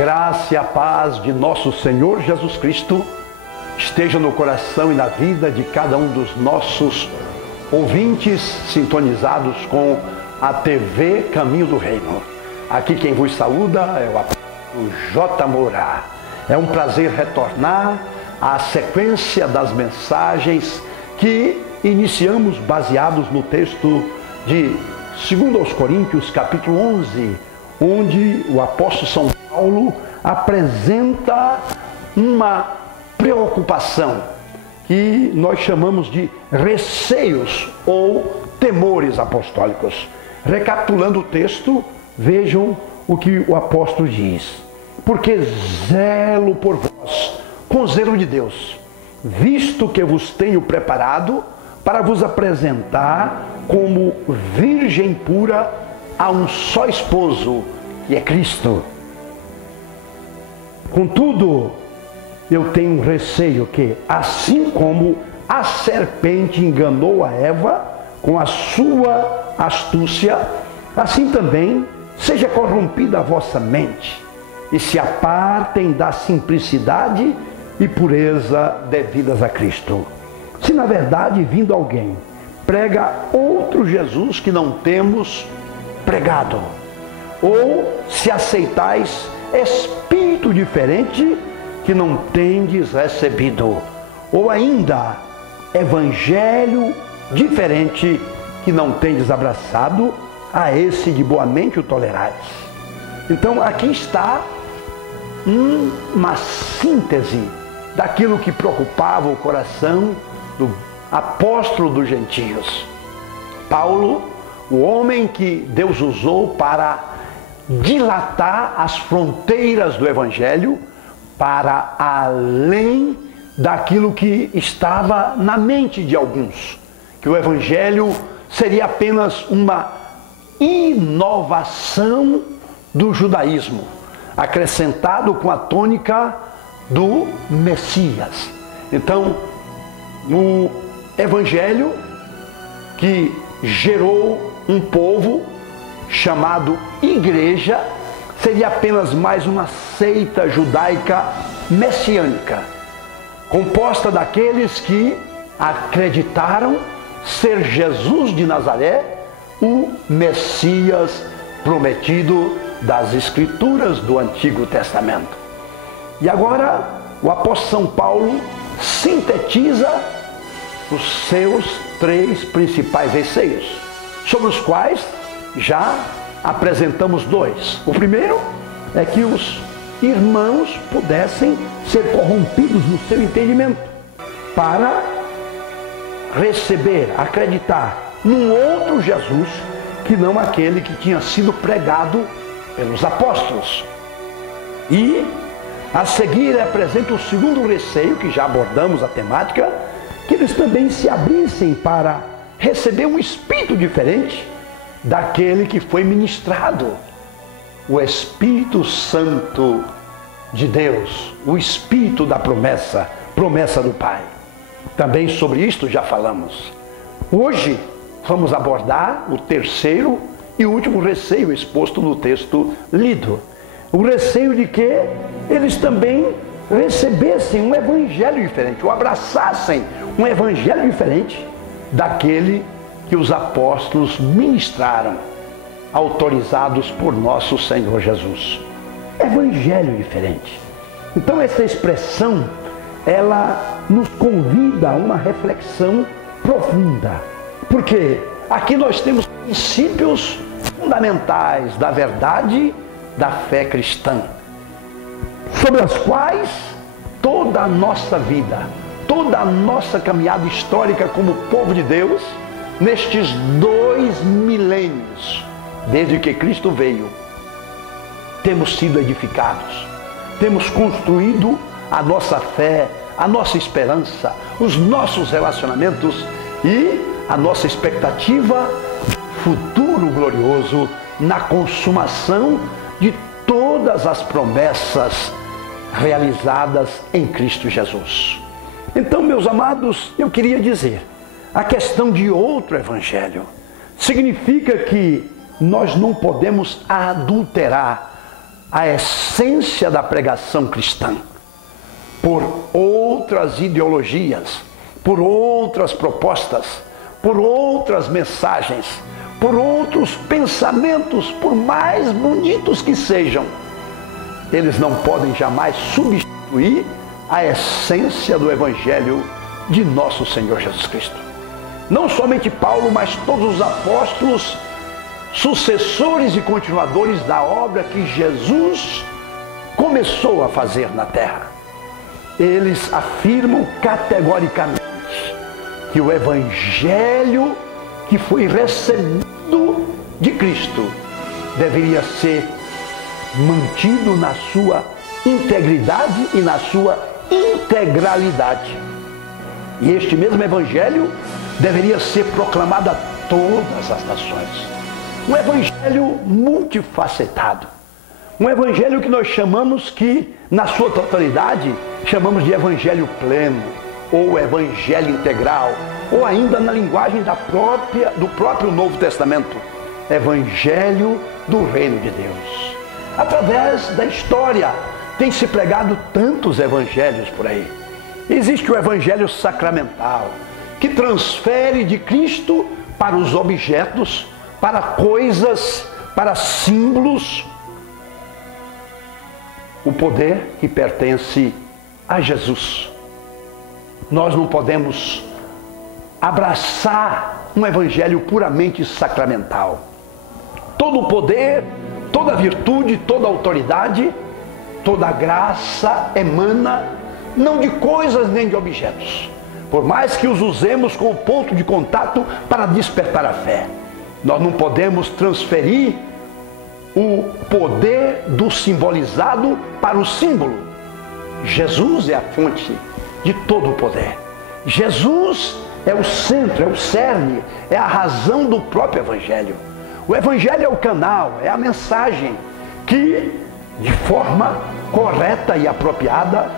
graça e a paz de nosso Senhor Jesus Cristo esteja no coração e na vida de cada um dos nossos ouvintes sintonizados com a TV Caminho do Reino. Aqui quem vos saúda é o apóstolo J. Moura. É um prazer retornar à sequência das mensagens que iniciamos baseados no texto de 2 Coríntios, capítulo 11, onde o apóstolo São Paulo apresenta uma preocupação que nós chamamos de receios ou temores apostólicos. Recapitulando o texto, vejam o que o apóstolo diz. Porque zelo por vós, com zelo de Deus, visto que vos tenho preparado para vos apresentar como virgem pura a um só esposo, que é Cristo. Contudo, eu tenho um receio que, assim como a serpente enganou a Eva com a sua astúcia, assim também seja corrompida a vossa mente e se apartem da simplicidade e pureza devidas a Cristo. Se na verdade, vindo alguém, prega outro Jesus que não temos pregado, ou se aceitais espírito diferente que não tendes recebido, ou ainda evangelho diferente que não tendes abraçado, a esse de boa mente o tolerais. Então aqui está uma síntese daquilo que preocupava o coração do apóstolo dos gentios. Paulo, o homem que Deus usou para dilatar as fronteiras do evangelho para além daquilo que estava na mente de alguns, que o evangelho seria apenas uma inovação do judaísmo, acrescentado com a tônica do Messias. Então, o evangelho que gerou um povo chamado igreja seria apenas mais uma seita judaica messiânica, composta daqueles que acreditaram ser Jesus de Nazaré, o Messias prometido das Escrituras do Antigo Testamento. E agora o apóstolo São Paulo sintetiza os seus 3 principais receios, sobre os quais já apresentamos 2. O primeiro é que os irmãos pudessem ser corrompidos no seu entendimento para receber, acreditar num outro Jesus que não aquele que tinha sido pregado pelos apóstolos. E a seguir apresenta o segundo receio, que já abordamos a temática, que eles também se abrissem para receber um espírito diferente daquele que foi ministrado, o Espírito Santo de Deus, o Espírito da promessa do Pai. Também sobre isto já falamos. Hoje vamos abordar o terceiro e último receio exposto no texto lido. O receio de que eles também recebessem um evangelho diferente, ou abraçassem um evangelho diferente daquele que os apóstolos ministraram, autorizados por nosso Senhor Jesus. Evangelho diferente. Então essa expressão, ela nos convida a uma reflexão profunda. Porque aqui nós temos princípios fundamentais da verdade da fé cristã, sobre as quais toda a nossa vida, toda a nossa caminhada histórica como povo de Deus, nestes 2 milênios, desde que Cristo veio, temos sido edificados, temos construído a nossa fé, a nossa esperança, os nossos relacionamentos e a nossa expectativa futuro glorioso na consumação de todas as promessas realizadas em Cristo Jesus. Então, meus amados, eu queria dizer, a questão de outro evangelho significa que nós não podemos adulterar a essência da pregação cristã por outras ideologias, por outras propostas, por outras mensagens, por outros pensamentos, por mais bonitos que sejam, eles não podem jamais substituir a essência do Evangelho de nosso Senhor Jesus Cristo. Não somente Paulo, mas todos os apóstolos, sucessores e continuadores da obra que Jesus começou a fazer na terra. Eles afirmam categoricamente que o Evangelho que foi recebido de Cristo deveria ser mantido na sua integridade e na sua integralidade. E este mesmo Evangelho deveria ser proclamado a todas as nações. Um Evangelho multifacetado. Um Evangelho que nós chamamos que, na sua totalidade, chamamos de Evangelho pleno, ou Evangelho integral, ou ainda na linguagem do próprio Novo Testamento, Evangelho do Reino de Deus. Através da história, tem se pregado tantos evangelhos por aí. Existe o Evangelho sacramental, que transfere de Cristo para os objetos, para coisas, para símbolos, o poder que pertence a Jesus. Nós não podemos abraçar um Evangelho puramente sacramental. Todo o poder, toda a virtude, toda a autoridade, toda a graça emana não de coisas nem de objetos, por mais que os usemos como ponto de contato para despertar a fé. Nós não podemos transferir o poder do simbolizado para o símbolo. Jesus é a fonte de todo o poder. Jesus é o centro, é o cerne, é a razão do próprio Evangelho. O Evangelho é o canal, é a mensagem que, de forma correta e apropriada,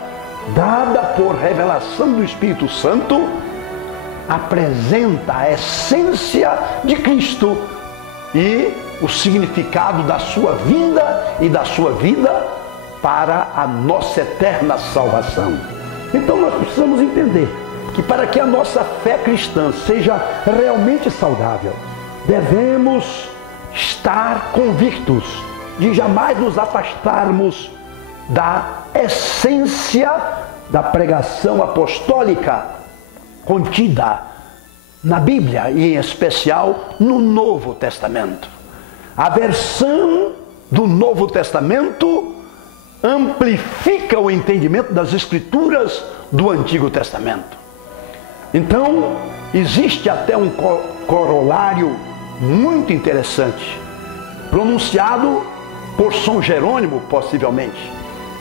dada por revelação do Espírito Santo, apresenta a essência de Cristo e o significado da sua vinda e da sua vida para a nossa eterna salvação. Então nós precisamos entender que para que a nossa fé cristã seja realmente saudável, devemos estar convictos de jamais nos afastarmos da essência da pregação apostólica contida na Bíblia e em especial no Novo Testamento. A versão do Novo Testamento amplifica o entendimento das Escrituras do Antigo Testamento. Então, existe até um corolário muito interessante, pronunciado por São Jerônimo, possivelmente.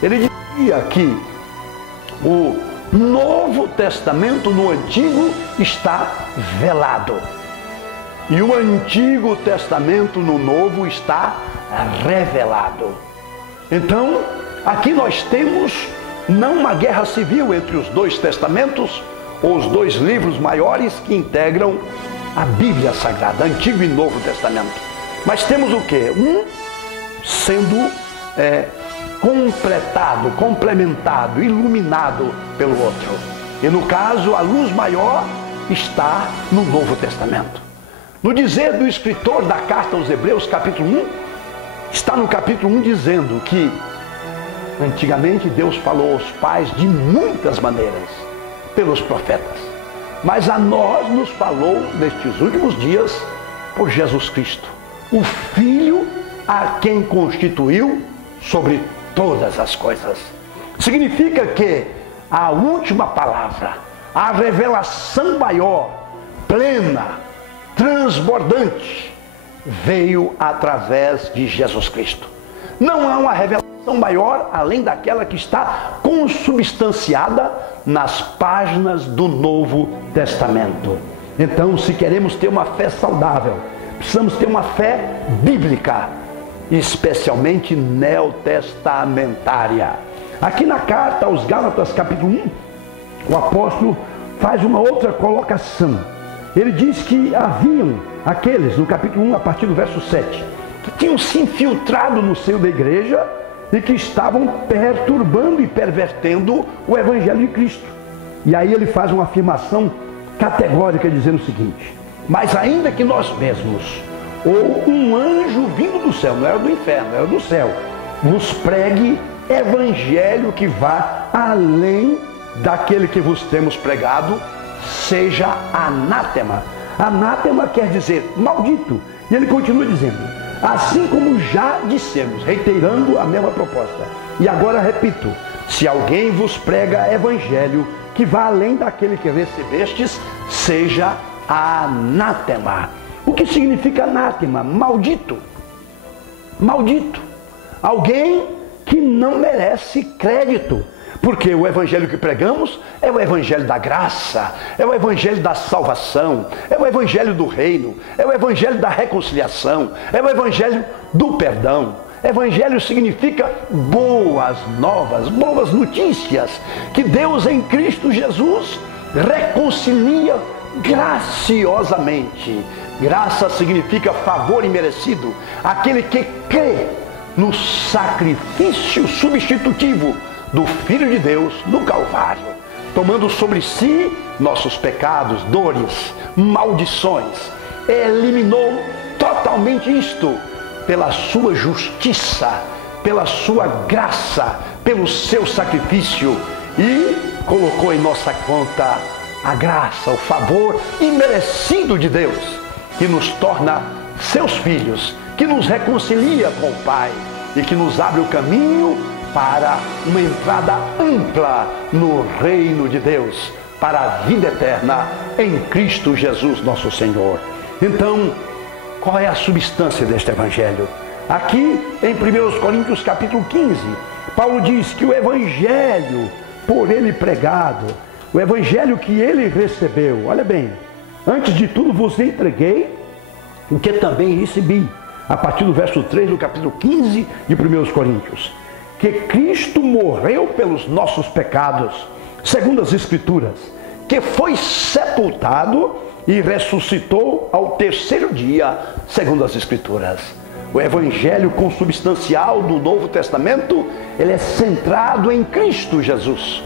Ele dizia que o Novo Testamento no Antigo está velado e o Antigo Testamento no Novo está revelado. Então, aqui nós temos não uma guerra civil entre os dois testamentos, ou os dois livros maiores que integram a Bíblia Sagrada, Antigo e Novo Testamento. Mas temos o quê? Um sendo completado, complementado, iluminado pelo outro. E no caso, a luz maior está no Novo Testamento. No dizer do escritor da carta aos Hebreus, capítulo 1, está no capítulo 1 dizendo que antigamente Deus falou aos pais de muitas maneiras, pelos profetas. Mas a nós nos falou nestes últimos dias por Jesus Cristo, o Filho a quem constituiu sobre todas as coisas. Significa que a última palavra, a revelação maior, plena, transbordante, veio através de Jesus Cristo. Não há uma revelação maior além daquela que está consubstanciada nas páginas do Novo Testamento. Então, se queremos ter uma fé saudável, precisamos ter uma fé bíblica, especialmente neotestamentária. Aqui na carta aos Gálatas, capítulo 1, o apóstolo faz uma outra colocação. Ele diz que haviam aqueles, no capítulo 1, a partir do verso 7, que tinham se infiltrado no seio da igreja e que estavam perturbando e pervertendo o Evangelho de Cristo. E aí ele faz uma afirmação categórica dizendo o seguinte: mas ainda que nós mesmos, ou um anjo vindo do céu, não era do inferno, era do céu, vos pregue evangelho que vá além daquele que vos temos pregado, seja anátema. Anátema quer dizer maldito. E ele continua dizendo: assim como já dissemos, reiterando a mesma proposta. E agora repito: se alguém vos prega evangelho que vá além daquele que recebestes, seja anátema. O que significa anátema? Maldito. Maldito. Alguém que não merece crédito. Porque o evangelho que pregamos é o evangelho da graça, é o evangelho da salvação, é o evangelho do reino, é o evangelho da reconciliação, é o evangelho do perdão. Evangelho significa boas novas, boas notícias, que Deus em Cristo Jesus reconcilia graciosamente. Graça significa favor imerecido, aquele que crê no sacrifício substitutivo do Filho de Deus no Calvário, tomando sobre si nossos pecados, dores, maldições. Eliminou totalmente isto pela sua justiça, pela sua graça, pelo seu sacrifício, e colocou em nossa conta a graça, o favor imerecido de Deus, que nos torna seus filhos, que nos reconcilia com o Pai e que nos abre o caminho para uma entrada ampla no reino de Deus, para a vida eterna em Cristo Jesus nosso Senhor. Então, qual é a substância deste evangelho? Aqui em 1 Coríntios capítulo 15, Paulo diz que o evangelho por ele pregado, o evangelho que ele recebeu, olha bem, antes de tudo vos entreguei o que também recebi, a partir do verso 3 do capítulo 15 de 1 Coríntios, que Cristo morreu pelos nossos pecados, segundo as Escrituras, que foi sepultado e ressuscitou ao terceiro dia, segundo as Escrituras. O evangelho consubstancial do Novo Testamento, ele é centrado em Cristo Jesus,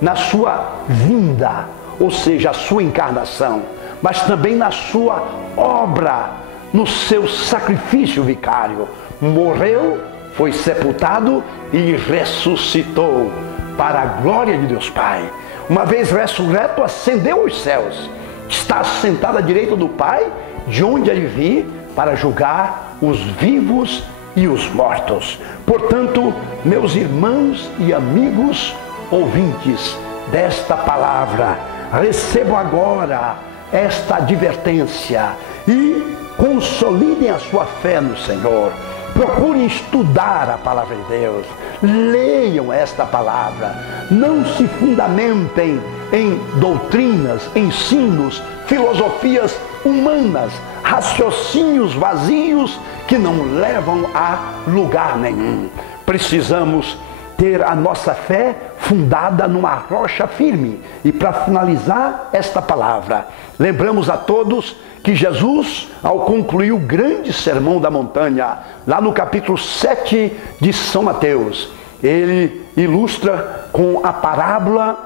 na sua vinda, ou seja, a sua encarnação, mas também na sua obra, no seu sacrifício vicário. Morreu, foi sepultado e ressuscitou para a glória de Deus Pai. Uma vez ressurreto, ascendeu aos céus, está sentado à direita do Pai, de onde ele vir para julgar os vivos e os mortos. Portanto, meus irmãos e amigos ouvintes desta palavra, recebam agora esta advertência e consolidem a sua fé no Senhor. Procurem estudar a palavra de Deus, leiam esta palavra, não se fundamentem em doutrinas, ensinos, filosofias humanas, raciocínios vazios que não levam a lugar nenhum. Precisamos ter a nossa fé fundada numa rocha firme. E para finalizar esta palavra, lembramos a todos que Jesus, ao concluir o grande sermão da montanha, lá no capítulo 7 de São Mateus, ele ilustra com a parábola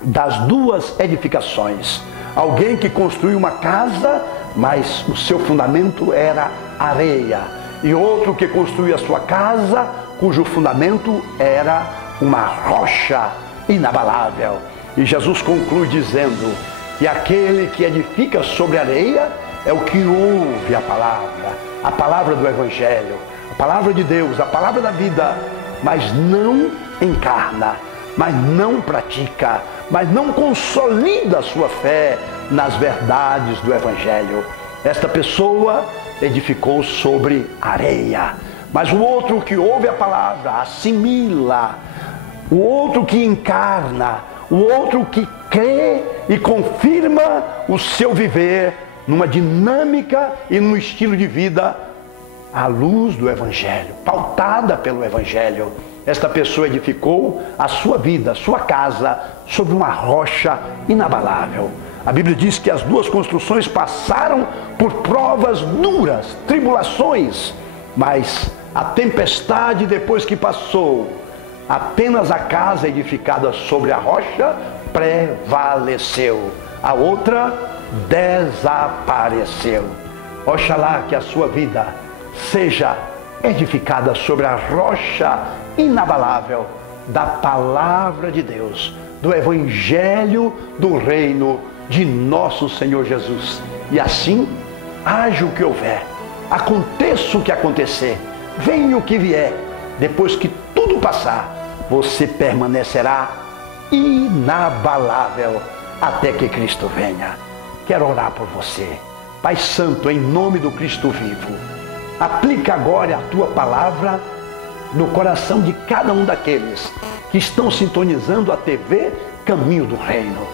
das duas edificações. Alguém que construiu uma casa, mas o seu fundamento era areia, e outro que construiu a sua casa, cujo fundamento era uma rocha inabalável. E Jesus conclui dizendo que aquele que edifica sobre areia é o que ouve a palavra do Evangelho, a palavra de Deus, a palavra da vida, mas não encarna, mas não pratica, mas não consolida a sua fé nas verdades do Evangelho. Esta pessoa edificou sobre areia, mas o outro que ouve a palavra, assimila, o outro que encarna, o outro que crê e confirma o seu viver numa dinâmica e num estilo de vida à luz do Evangelho, pautada pelo Evangelho. Esta pessoa edificou a sua vida, a sua casa, sobre uma rocha inabalável. A Bíblia diz que as duas construções passaram por provas duras, tribulações, mas A tempestade, depois que passou, apenas a casa edificada sobre a rocha prevaleceu. A outra desapareceu. Oxalá que a sua vida seja edificada sobre a rocha inabalável da palavra de Deus, do Evangelho do reino de nosso Senhor Jesus. E assim, haja o que houver, aconteça o que acontecer, venha o que vier, depois que tudo passar, você permanecerá inabalável até que Cristo venha. Quero orar por você. Pai Santo, em nome do Cristo vivo, aplica agora a tua palavra no coração de cada um daqueles que estão sintonizando a TV Caminho do Reino.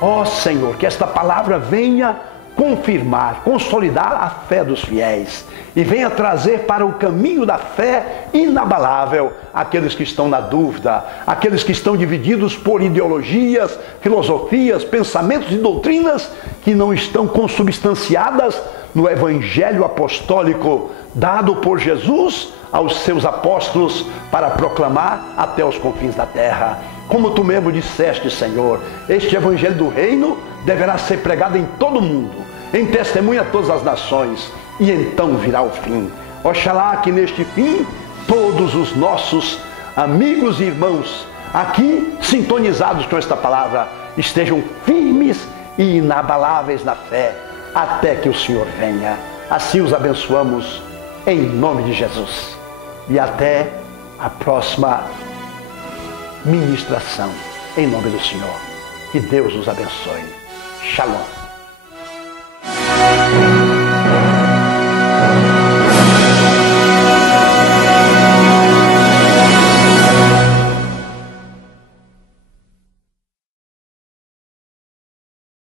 Ó Senhor, que esta palavra venha confirmar, consolidar a fé dos fiéis e venha trazer para o caminho da fé inabalável aqueles que estão na dúvida, aqueles que estão divididos por ideologias, filosofias, pensamentos e doutrinas que não estão consubstanciadas no Evangelho apostólico dado por Jesus aos seus apóstolos para proclamar até os confins da terra. Como tu mesmo disseste, Senhor, este Evangelho do Reino deverá ser pregado em todo o mundo, em testemunha a todas as nações, e então virá o fim. Oxalá que neste fim todos os nossos amigos e irmãos aqui sintonizados com esta palavra estejam firmes e inabaláveis na fé até que o Senhor venha. Assim os abençoamos em nome de Jesus. E até a próxima ministração em nome do Senhor. Que Deus os abençoe. Shalom.